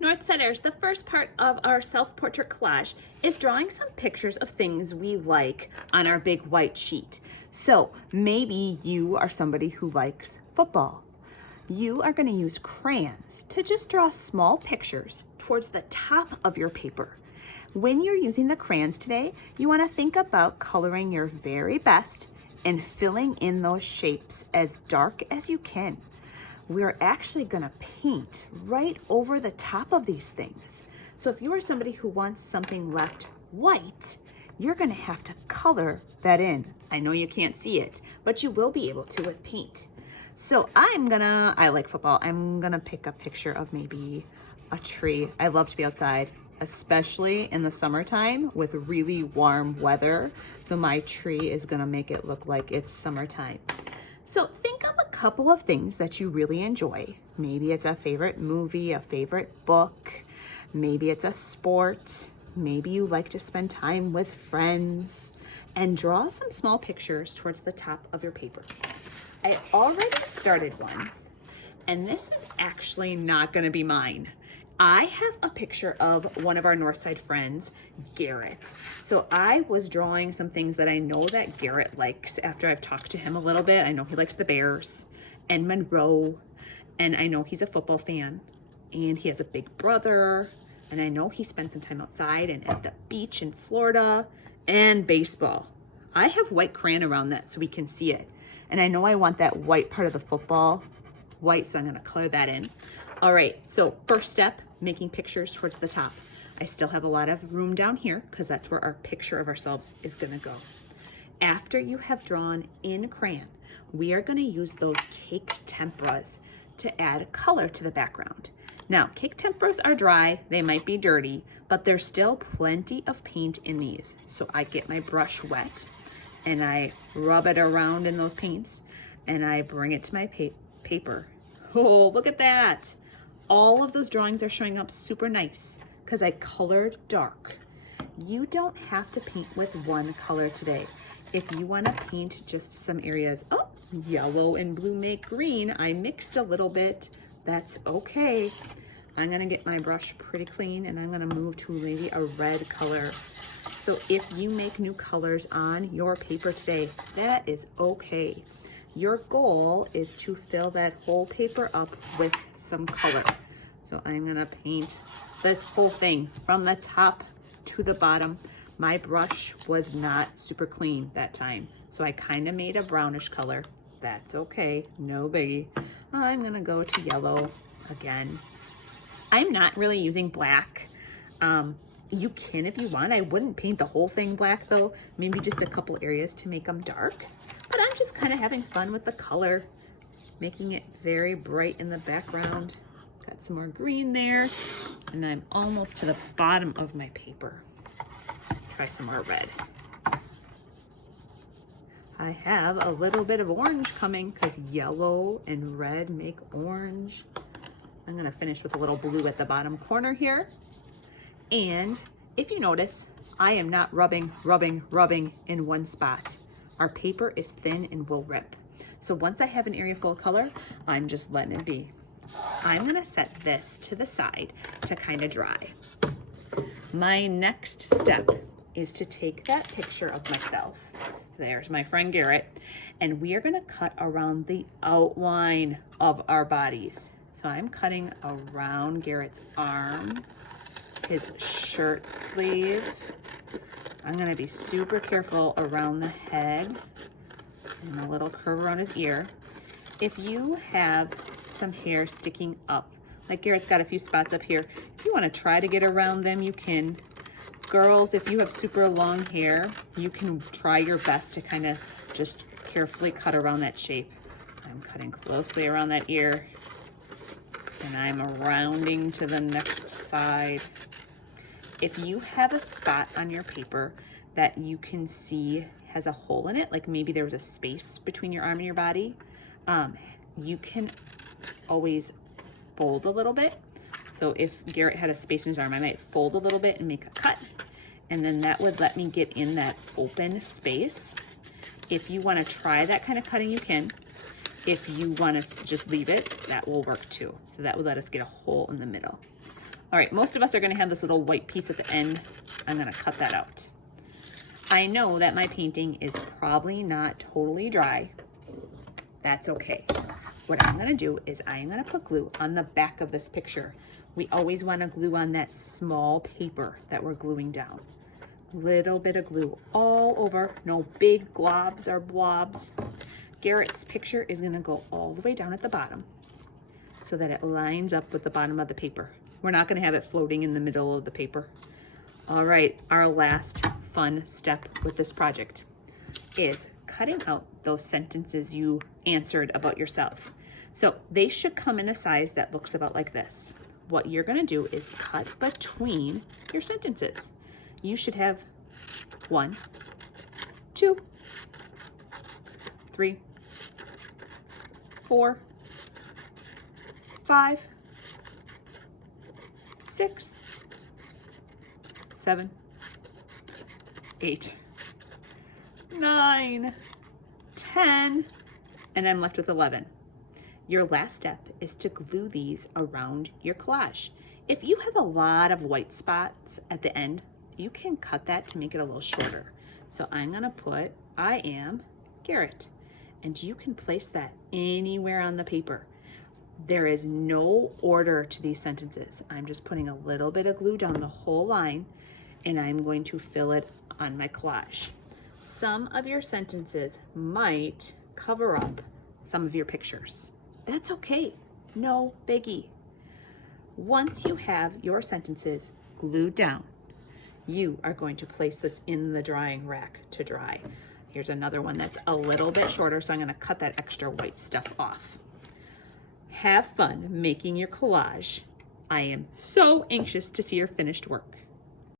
Northsiders, the first part of our self-portrait collage is drawing some pictures of things we like on our big white sheet. So maybe you are somebody who likes football. You are going to use crayons to just draw small pictures towards the top of your paper. When you're using the crayons today, you want to think about coloring your very best and filling in those shapes as dark as you can. We're actually gonna paint right over the top of these things. So if you are somebody who wants something left white, you're gonna have to color that in. I know you can't see it, but you will be able to with paint. So I like football. I'm gonna pick a picture of maybe a tree. I love to be outside, especially in the summertime with really warm weather. So my tree is gonna make it look like it's summertime. So think of a couple of things that you really enjoy. Maybe it's a favorite movie, a favorite book, maybe it's a sport, maybe you like to spend time with friends, and draw some small pictures towards the top of your paper. I already started one, and this is actually not gonna be mine. I have a picture of one of our Northside friends, Garrett. So I was drawing some things that I know that Garrett likes after I've talked to him a little bit. I know he likes the Bears and Monroe, and I know he's a football fan, and he has a big brother, and I know he spends some time outside and at the beach in Florida, and baseball. I have white crayon around that so we can see it. And I know I want that white part of the football white, so I'm gonna color that in. All right, so first step, making pictures towards the top. I still have a lot of room down here because that's where our picture of ourselves is gonna go. After you have drawn in crayon, we are gonna use those cake temperas to add color to the background. Now, cake temperas are dry, they might be dirty, but there's still plenty of paint in these. So I get my brush wet and I rub it around in those paints and I bring it to my paper. Oh, look at that. All of those drawings are showing up super nice because I colored dark. You don't have to paint with one color today. If you want to paint just some areas, oh, yellow and blue make green. I mixed a little bit. That's okay. I'm going to get my brush pretty clean and I'm going to move to maybe a red color. So if you make new colors on your paper today, that is okay. Your goal is to fill that whole paper up with some color. So I'm gonna paint this whole thing from the top to the bottom. My brush was not super clean that time, so I kind of made a brownish color. That's okay, no biggie. I'm gonna go to yellow again. I'm not really using black. You can if you want. I wouldn't paint the whole thing black though, maybe just a couple areas to make them dark. But I'm just kind of having fun with the color, making it very bright in the background. Got some more green there, and I'm almost to the bottom of my paper. Try some more red. I have a little bit of orange coming because yellow and red make orange. I'm gonna finish with a little blue at the bottom corner here. And if you notice, I am not rubbing in one spot. Our paper is thin and will rip. So once I have an area full of color, I'm just letting it be. I'm gonna set this to the side to kind of dry. My next step is to take that picture of myself. There's my friend Garrett, and we are gonna cut around the outline of our bodies. So I'm cutting around Garrett's arm, his shirt sleeve. I'm gonna be super careful around the head and a little curve around his ear. If you have some hair sticking up, like Garrett's got a few spots up here, if you wanna try to get around them, you can. Girls, if you have super long hair, you can try your best to kind of just carefully cut around that shape. I'm cutting closely around that ear, and I'm rounding to the next side. If you have a spot on your paper that you can see has a hole in it, like maybe there was a space between your arm and your body, you can always fold a little bit. So if Garrett had a space in his arm, I might fold a little bit and make a cut, and then that would let me get in that open space. If you want to try that kind of cutting, you can. If you want to just leave it, that will work too. So that would let us get a hole in the middle. All right, most of us are gonna have this little white piece at the end. I'm gonna cut that out. I know that my painting is probably not totally dry. That's okay. What I'm gonna do is I'm gonna put glue on the back of this picture. We always wanna glue on that small paper that we're gluing down. Little bit of glue all over, no big globs or blobs. Garrett's picture is gonna go all the way down at the bottom so that it lines up with the bottom of the paper. We're not gonna have it floating in the middle of the paper. All right, our last fun step with this project is cutting out those sentences you answered about yourself. So they should come in a size that looks about like this. What you're gonna do is cut between your sentences. You should have 1, 2, 3, 4, 5, 6, 7, 8, 9, 10, and I'm left with 11. Your last step is to glue these around your collage. If you have a lot of white spots at the end, you can cut that to make it a little shorter. So I'm gonna put, I am Garrett, and you can place that anywhere on the paper. There is no order to these sentences. I'm just putting a little bit of glue down the whole line, and I'm going to fill it on my collage. Some of your sentences might cover up some of your pictures. That's okay, no biggie. Once you have your sentences glued down, you are going to place this in the drying rack to dry. Here's another one that's a little bit shorter, so I'm gonna cut that extra white stuff off. Have fun making your collage. I am so anxious to see your finished work.